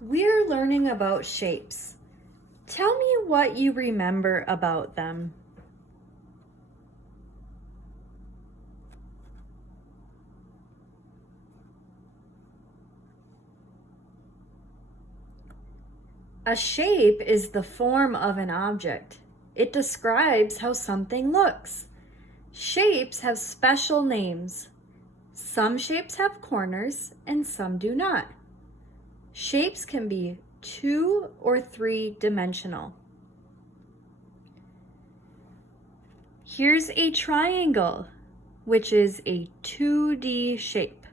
We're learning about shapes. Tell me what you remember about them. A shape is the form of an object. It describes how something looks. Shapes have special names. Some shapes have corners and some do not. Shapes can be 2 or 3 dimensional. Here's a triangle, which is a 2D shape.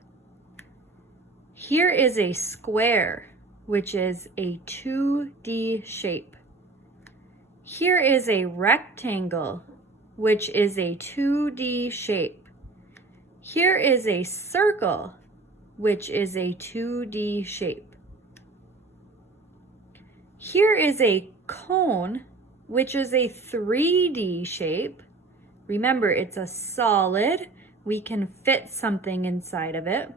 Here is a square, which is a 2D shape. Here is a rectangle, which is a 2D shape. Here is a circle, which is a 2D shape. Here is a cone, which is a 3D shape. Remember, it's a solid. We can fit something inside of it.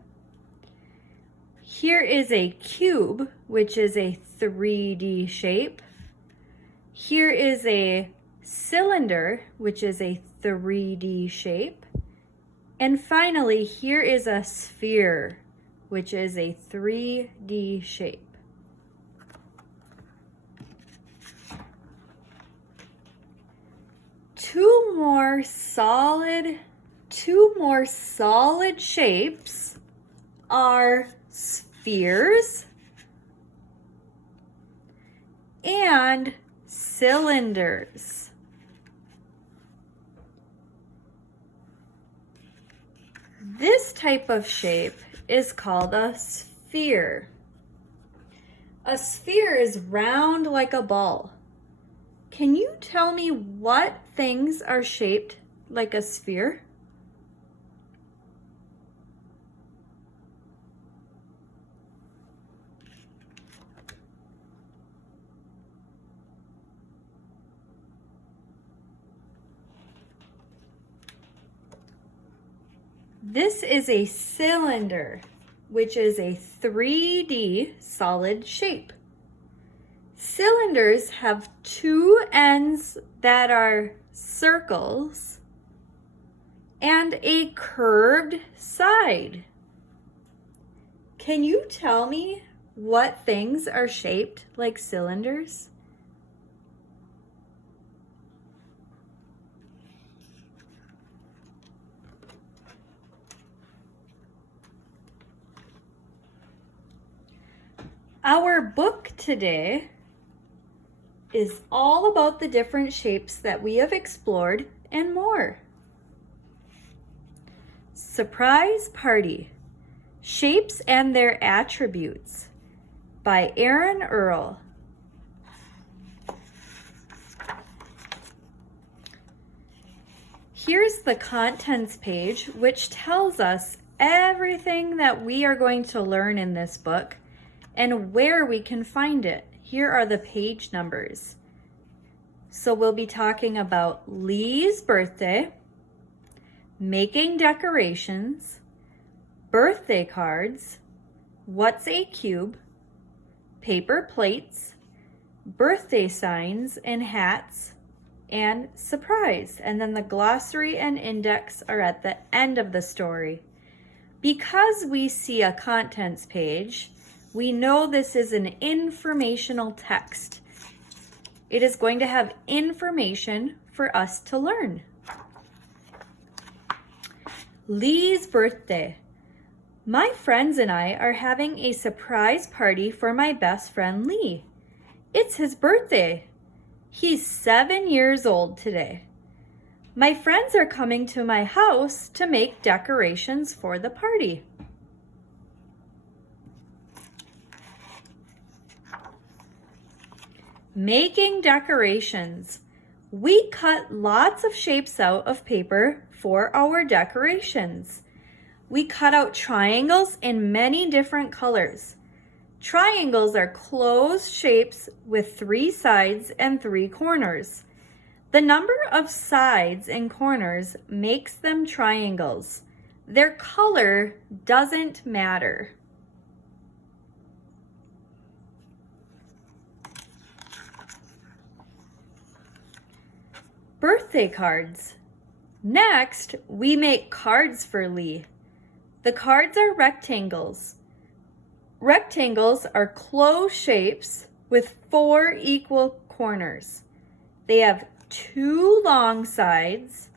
Here is a cube, which is a 3D shape. Here is a cylinder, which is a 3D shape. And finally, here is a sphere, which is a 3D shape. Two more solid shapes are spheres and cylinders. This type of shape is called a sphere. A sphere is round like a ball. Can you tell me what things are shaped like a sphere? This is a cylinder, which is a 3D solid shape. Cylinders have 2 ends that are circles and a curved side. Can you tell me what things are shaped like cylinders? Our book today is all about the different shapes that we have explored and more. Surprise Party: Shapes and Their Attributes by Aaron Earl. Here's the contents page, which tells us everything that we are going to learn in this book and where we can find it. Here are the page numbers. So we'll be talking about Lee's birthday, making decorations, birthday cards, what's a cube, paper plates, birthday signs and hats, and surprise. And then the glossary and index are at the end of the story. Because we see a contents page, we know this is an informational text. It is going to have information for us to learn. Lee's birthday. My friends and I are having a surprise party for my best friend Lee. It's his birthday. He's 7 years old today. My friends are coming to my house to make decorations for the party. Making decorations. We cut lots of shapes out of paper for our decorations. We cut out triangles in many different colors. Triangles are closed shapes with 3 sides and 3 corners. The number of sides and corners makes them triangles. Their color doesn't matter. birthday cards. Next, we make cards for Lee. The cards are rectangles. Rectangles are closed shapes with 4 equal corners. They have 2 long sides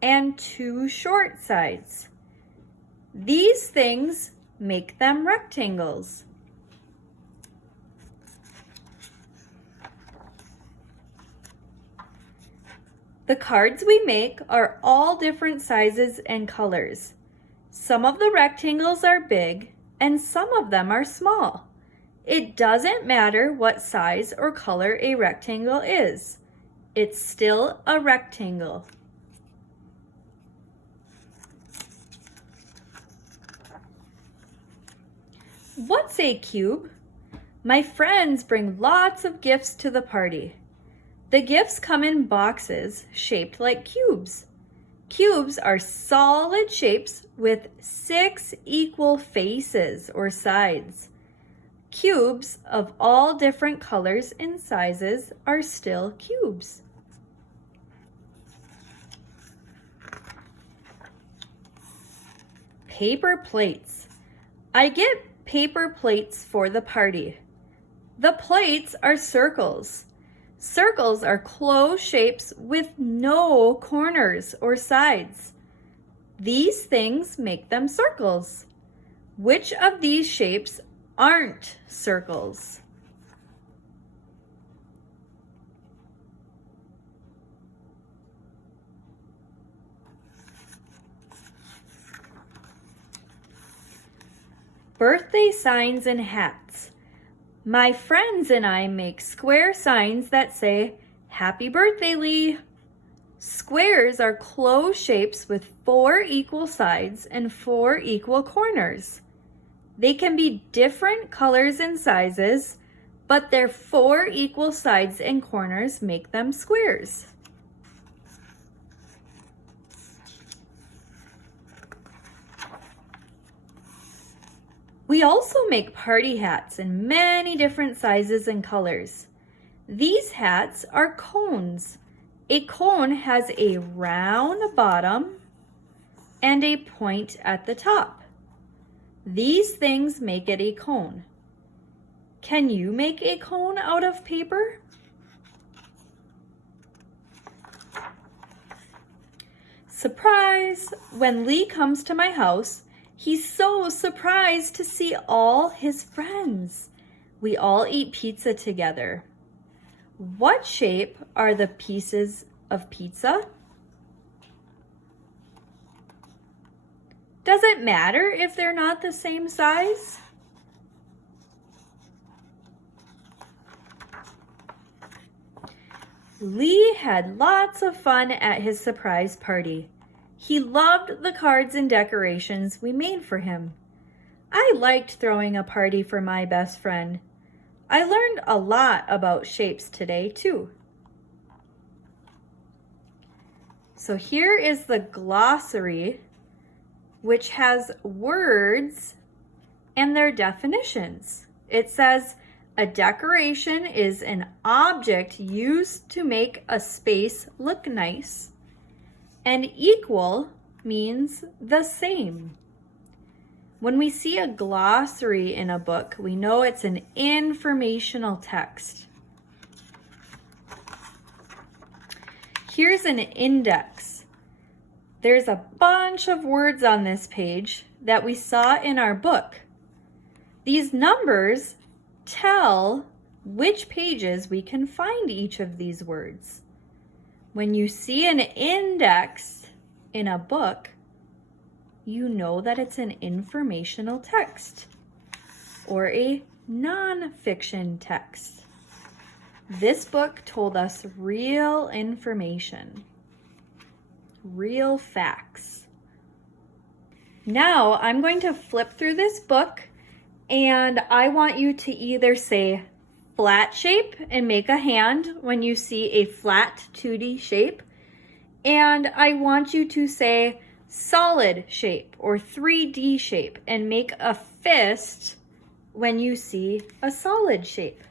and 2 short sides. These things make them rectangles. The cards we make are all different sizes and colors. Some of the rectangles are big and some of them are small. It doesn't matter what size or color a rectangle is. It's still a rectangle. What's a cube? My friends bring lots of gifts to the party. The gifts come in boxes shaped like cubes. Cubes are solid shapes with 6 equal faces or sides. Cubes of all different colors and sizes are still cubes. Paper plates. I get paper plates for the party. The plates are circles. Circles are closed shapes with no corners or sides. These things make them circles. Which of these shapes aren't circles? Birthday signs and hats. My friends and I make square signs that say, "Happy birthday, Lee." Squares are closed shapes with 4 equal sides and 4 equal corners. They can be different colors and sizes, but their 4 equal sides and corners make them squares. We also make party hats in many different sizes and colors. These hats are cones. A cone has a round bottom and a point at the top. These things make it a cone. Can you make a cone out of paper? Surprise! When Lee comes to my house, he's so surprised to see all his friends. We all eat pizza together. What shape are the pieces of pizza? Does it matter if they're not the same size? Lee had lots of fun at his surprise party. He loved the cards and decorations we made for him. I liked throwing a party for my best friend. I learned a lot about shapes today, too. So here is the glossary, which has words and their definitions. It says, a decoration is an object used to make a space look nice. And equal means the same. When we see a glossary in a book, we know it's an informational text. Here's an index. There's a bunch of words on this page that we saw in our book. These numbers tell which pages we can find each of these words. When you see an index in a book, you know that it's an informational text or a non-fiction text. This book told us real information, real facts. Now I'm going to flip through this book and I want you to either say flat shape and make a hand when you see a flat 2D shape. And I want you to say solid shape or 3D shape and make a fist when you see a solid shape.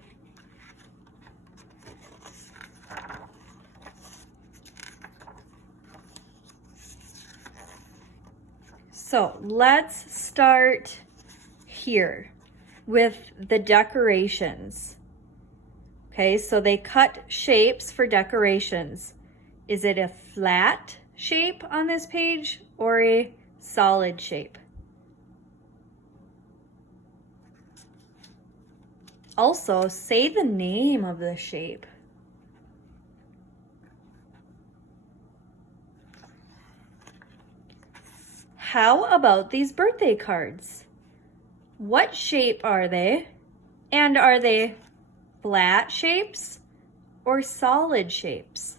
So let's start here with the decorations. Okay, so they cut shapes for decorations. Is it a flat shape on this page or a solid shape? Also, say the name of the shape. How about these birthday cards? What shape are they? And are they flat shapes or solid shapes?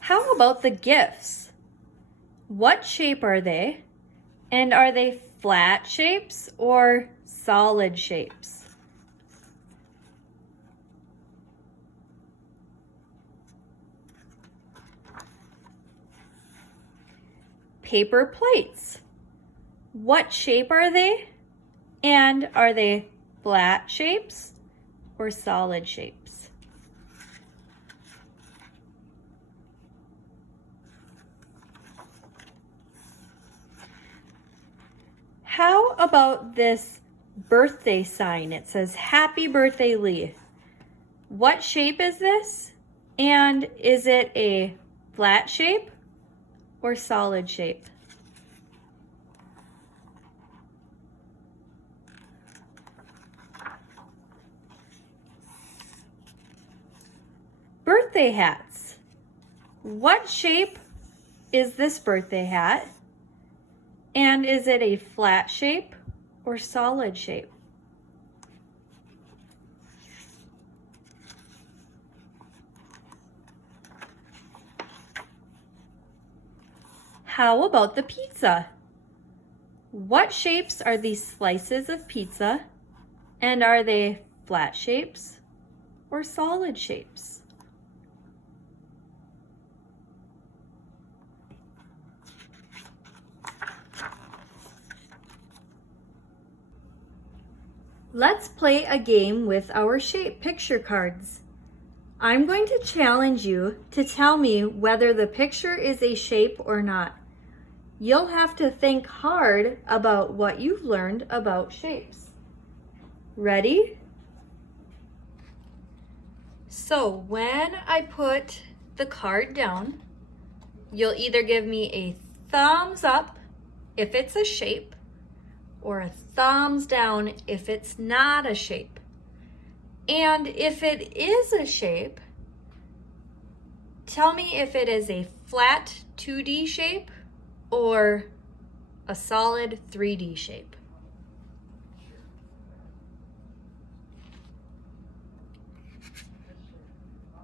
How about the gifts? What shape are they? And are they flat shapes or solid shapes? Paper plates. What shape are they? And are they flat shapes or solid shapes? How about this birthday sign? It says, "Happy Birthday, Lee." What shape is this? And is it a flat shape or solid shape? Birthday hats. What shape is this birthday hat? And is it a flat shape or solid shape? How about the pizza? What shapes are these slices of pizza? And are they flat shapes or solid shapes? Let's play a game with our shape picture cards. I'm going to challenge you to tell me whether the picture is a shape or not. You'll have to think hard about what you've learned about shapes. Ready? So when I put the card down, you'll either give me a thumbs up if it's a shape or a thumbs down if it's not a shape. And if it is a shape, tell me if it is a flat 2D shape or a solid 3D shape.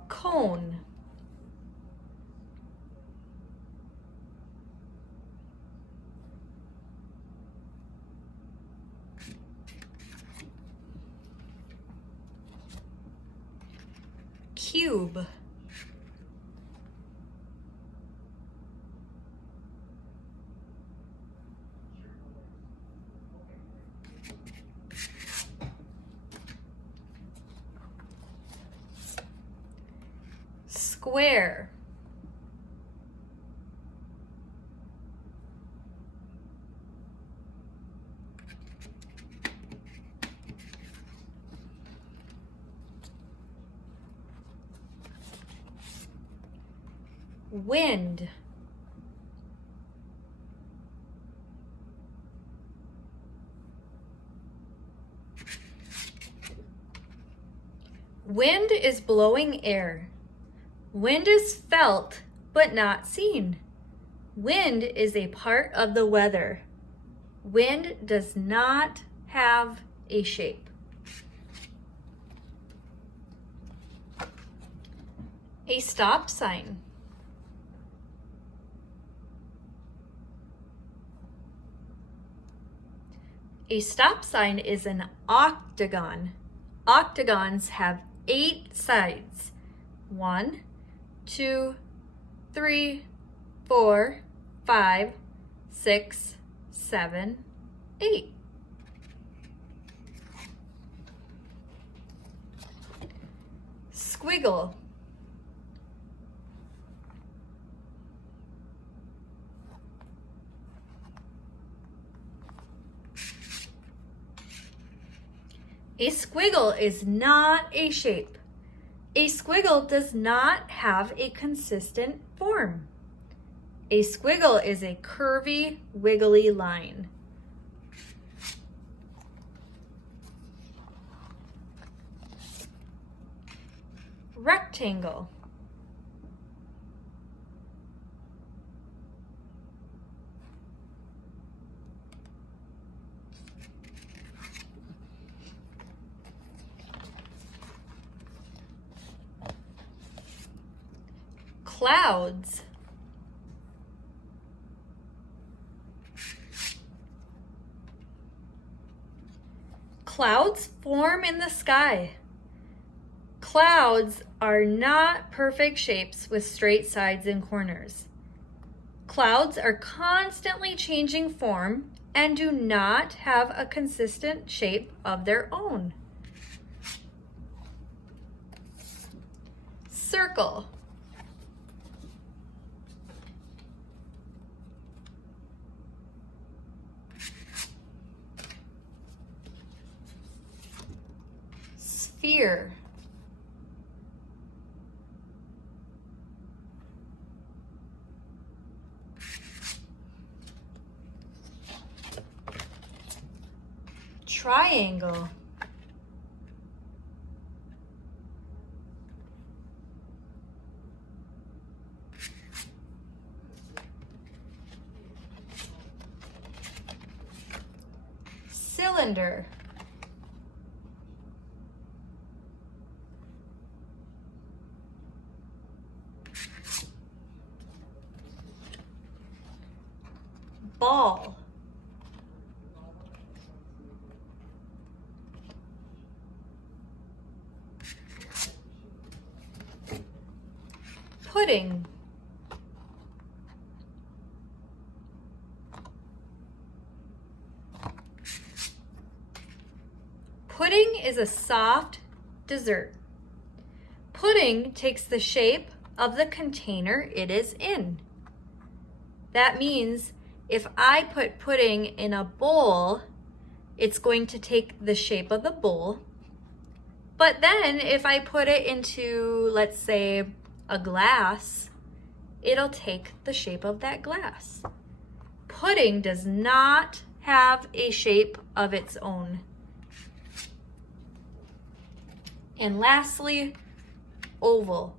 Cone. Cube. Square. Wind. Wind is blowing air. Wind is felt but not seen. Wind is a part of the weather. Wind does not have a shape. A stop sign. A stop sign is an octagon. Octagons have 8 sides. 1, 2, 3, 4, 5, 6, 7, 8. squiggle. A squiggle is not a shape. A squiggle does not have a consistent form. A squiggle is a curvy, wiggly line. Rectangle. Clouds. Clouds form in the sky. Clouds are not perfect shapes with straight sides and corners. Clouds are constantly changing form and do not have a consistent shape of their own. Circle. Sphere. Triangle. Cylinder. Ball. Pudding. Pudding is a soft dessert. Pudding takes the shape of the container it is in. That means if I put pudding in a bowl, it's going to take the shape of the bowl. But then if I put it into, let's say, a glass, it'll take the shape of that glass. Pudding does not have a shape of its own. And lastly, oval.